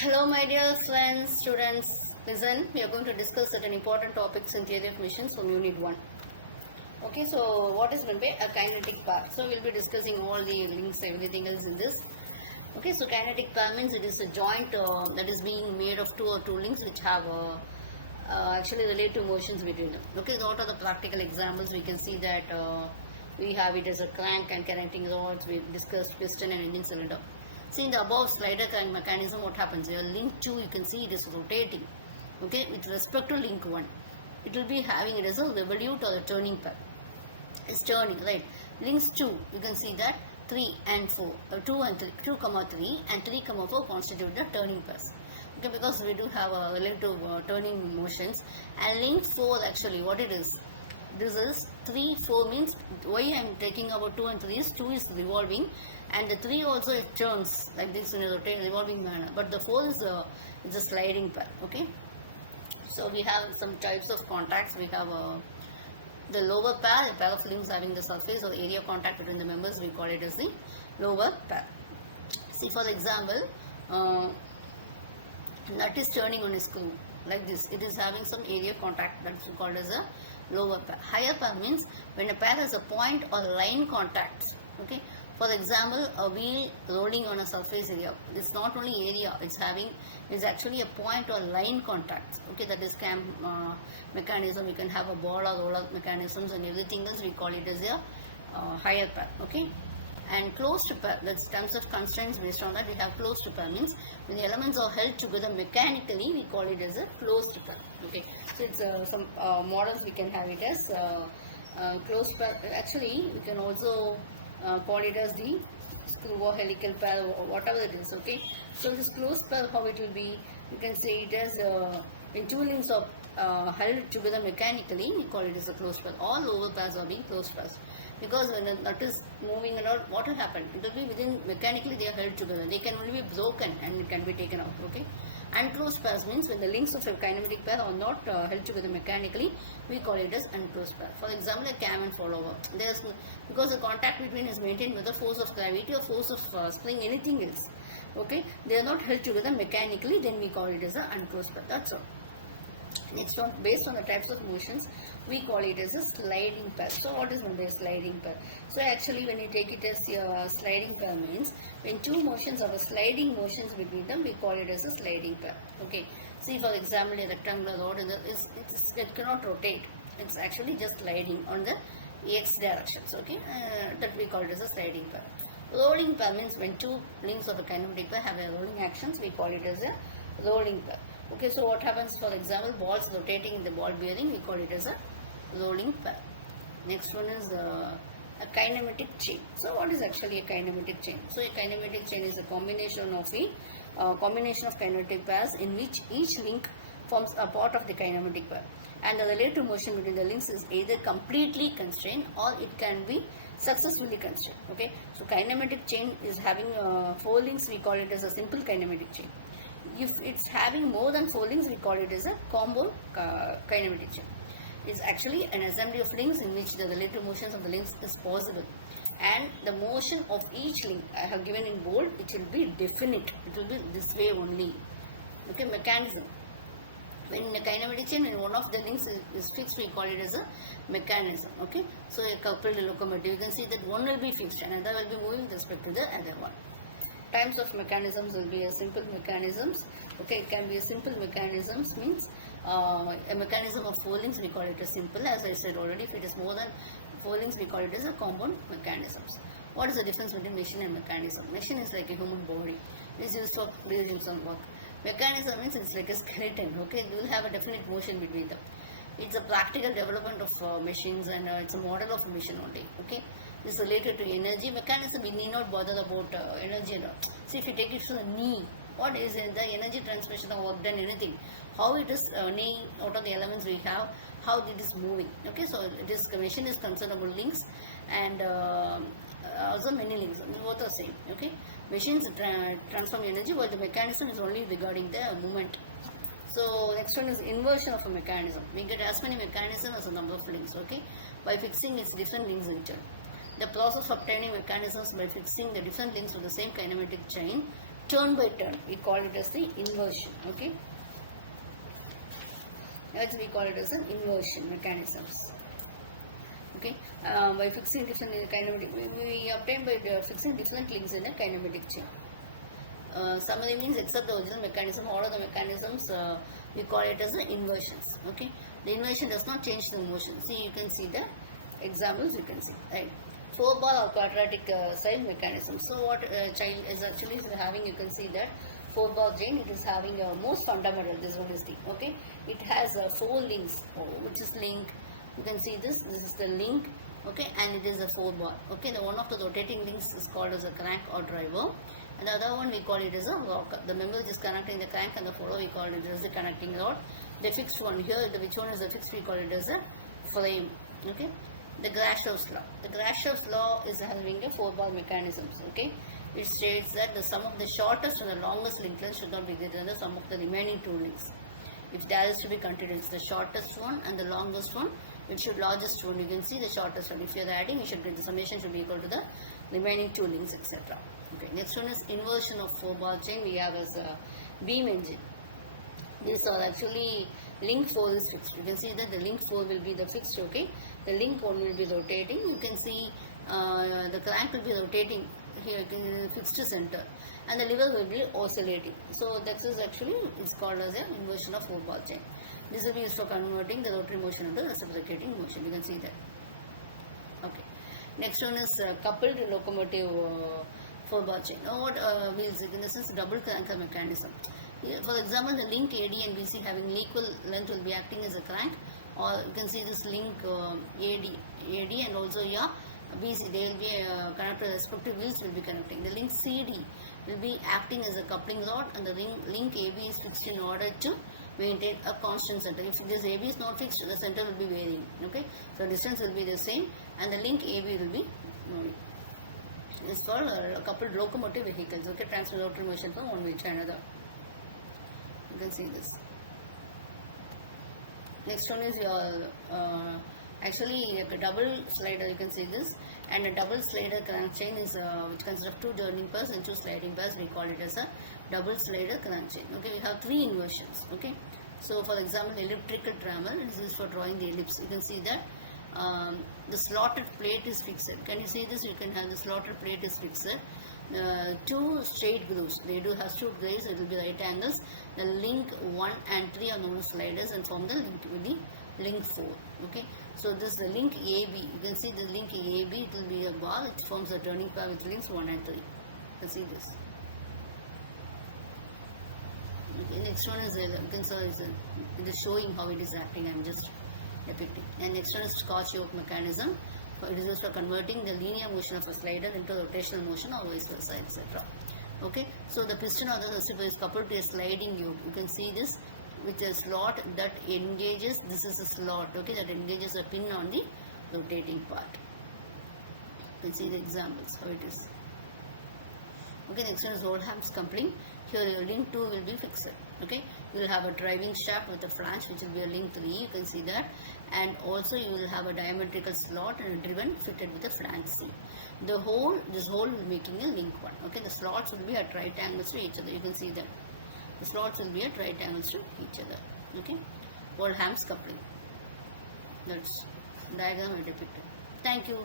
Hello, my dear friends, students. Listen, we are going to discuss certain important topics in theory of machines from Unit 1. Okay, so what is meant by a kinetic path? So we'll be discussing all the links, everything else in this. Okay, so kinetic path means it is a joint that is being made of two or two links which have actually relative motions between them. Okay, so what are the practical examples? We can see that we have it as a crank and connecting rods. We discussed piston and engine cylinder. See in the above slider crank mechanism, what happens? Your link 2, you can see it is rotating. Okay, with respect to link 1, it will be having it as a revolute or a turning path. It's turning, right? Links 2, you can see that 3 and 4, 2 and 3, 2 comma 3 and 3 comma 4 constitute the turning paths. Okay, because we do have a relative turning motions. And link 4 actually, what it is? This is 3, 4 means why I am taking about 2 and 3 is 2 is revolving and the 3 also it turns like this in a revolving manner, but the 4 is a sliding path. Okay, so we have some types of contacts. We have the lower pair, a pair of links having the surface or area contact between the members, we call it as the lower pair. See, for example, nut is turning on a screw like this. It is having some area contact, that's called as a lower pair. Higher pair means when a pair has a point or line contact. Okay, for example, a wheel rolling on a surface area. It's not only area, it's actually a point or line contact. Okay, that is cam mechanism. We can have a ball or roller mechanisms and everything else. We call it as a higher pair. Okay, and closed pair, that's terms of constraints. Based on that, we have closed pair means when the elements are held together mechanically, we call it as a closed pair. Okay, so it's some models we can have it as closed pair. Actually, we can also call it as the screw or helical pair or whatever it is. Okay, so this closed pair, how it will be, you can say it as when two links are held together mechanically, we call it as a closed pair. All lower pairs are being closed pairs, because when the nut is moving around, what will happen? It will be within, mechanically they are held together. They can only be broken and it can be taken out. Okay, unclosed pairs means when the links of a kinematic pair are not held together mechanically, we call it as unclosed pair. For example, a cam and follower. There's because the contact between is maintained with the force of gravity or force of spring, anything else. Okay, they are not held together mechanically, then we call it as an unclosed pair. That's all. Next one, based on the types of motions, we call it as a sliding pair. So what is meant by a sliding pair? So actually when you take it as a sliding pair means when two motions are sliding motions between them, we call it as a sliding pair. Okay, see for example a rectangular rod it cannot rotate. It's actually just sliding on the x directions. Okay, that we call it as a sliding pair. Rolling pair means when two links of a kinematic pair have a rolling actions, we call it as a rolling pair. Okay, so what happens, for example, balls rotating in the ball bearing, we call it as a rolling pair. Next one is a kinematic chain. So what is actually a kinematic chain? So a kinematic chain is a combination of kinematic pairs in which each link forms a part of the kinematic pair, and the relative motion between the links is either completely constrained or it can be successfully constrained. Okay, so kinematic chain is having 4 links, we call it as a simple kinematic chain. If it's having more than 4 links, we call it as a combo kinematic chain. It's actually an assembly of links in which the relative motions of the links is possible, and the motion of each link I have given in bold, it will be definite. It will be this way only. Okay, mechanism. When in a kinematic chain, when one of the links is fixed, we call it as a mechanism. Okay, so a coupled locomotive, you can see that one will be fixed and another will be moving with respect to the other one. Types of mechanisms will be a simple mechanisms. Okay, it can be a simple mechanisms means a mechanism of 4 links, we call it as simple. As I said already, if it is more than 4 links, we call it as a compound mechanisms. What is the difference between machine and mechanism? Machine is like a human body. It is used for doing some work. Mechanism means it's like a skeleton. Okay, you will have a definite motion between them. It's a practical development of machines, and it's a model of a machine only. Okay, this is related to energy. Mechanism, we need not bother about energy and all. See, if you take it to the knee, what is it? The energy transmission or work done, anything, how it is earning out of the elements we have, how it is moving. Okay, so this machine is concerned about links and also many links, both are same. Okay, machines transform energy, while the mechanism is only regarding the movement. So next one is inversion of a mechanism. We get as many mechanisms as a number of links. Okay, by fixing its different links in turn. The process of obtaining mechanisms by fixing the different links with the same kinematic chain turn by turn. We call it as the inversion. Okay. That's we call it as an inversion mechanisms. Okay. By fixing different kinematic, we obtain by fixing different links in a kinematic chain. Summary means except the original mechanism, all of the mechanisms we call it as the inversions. Okay. The inversion does not change the motion. See, you can see the examples. You can see, right? 4-ball or quadratic side mechanism. So what child is actually having, you can see that 4-ball chain, it is having a most fundamental, this one is the, okay, it has 4 links, which is link, you can see this is the link, okay, and it is a 4-ball, okay. The one of the rotating links is called as a crank or driver, and the other one we call it as a rocker. The member which is connecting the crank and the follower, we call it as the connecting rod. The fixed one here, which one is the fixed, we call it as a frame, okay. The Grashov's law. The Grashov's law is having a 4-ball mechanisms, okay. It states that the sum of the shortest and the longest link length should not be greater than the sum of the remaining 2 links. If there is to be considered, it's the shortest one and the longest one, which should largest one. You can see the shortest one. If you are adding, you should get the summation should be equal to the remaining 2 links, etc. Okay. Next one is inversion of 4-ball chain. We have as a beam engine. These are actually link 4 is fixed. You can see that the link 4 will be the fixed, okay. The link 1 will be rotating. You can see the crank will be rotating here in the fixed center, and the lever will be oscillating. So that is actually, it's called as an inversion of 4-ball chain. This will be used for converting the rotary motion into reciprocating motion. You can see that. Okay. Next one is coupled locomotive 4-ball chain. Now what wheels, in the sense double cranker mechanism. Here, for example, the link AD and BC having equal length will be acting as a crank, or you can see this link AD and also BC, they will be connected, respective wheels will be connecting. The link CD will be acting as a coupling rod, and the link AB is fixed in order to maintain a constant center. If this AB is not fixed, the center will be varying, okay. So distance will be the same, and the link AB will be moving. It's called coupled locomotive vehicles, okay, transfer rotary motion from one wheel to another. You can see this. Next one is your actually like a double slider. You can see this, and a double slider crank chain is which consists of 2 turning pairs and 2 sliding pairs. We call it as a double slider crank chain. Okay, we have 3 inversions. Okay, so for example, elliptical trammer is used for drawing the ellipse. You can see that the slotted plate is fixed. Can you see this? You can have the slotted plate is fixed. 2 straight grooves, they do have straight grooves, it will be right angles. The link 1 and 3 are known as sliders and form the link with the link 4. Okay, so this is the link AB. You can see the link AB, it will be a bar, it forms a turning pair with links 1 and 3. You can see this. Okay, next one is you can see it is showing how it is acting. I am just depicting. And next one is Scotch yoke mechanism. It is used for converting the linear motion of a slider into rotational motion or vice versa, etc. Okay, so the piston or the receiver is coupled to a sliding yoke. You can see this with a slot that engages. This is a slot, okay, that engages a pin on the rotating part. You can see the examples how it is. Okay, next one is Oldham's coupling. Here your link 2 will be fixed. Okay, you will have a driving shaft with a flange which will be a link 3. You can see that, and also you will have a diametrical slot and a driven fitted with a flange C. This whole will be making a link 1. Okay, the slots will be at right angles to each other. You can see that the slots will be at right angles to each other. Okay, Oldham's coupling. That's diagram I depicted. Thank you.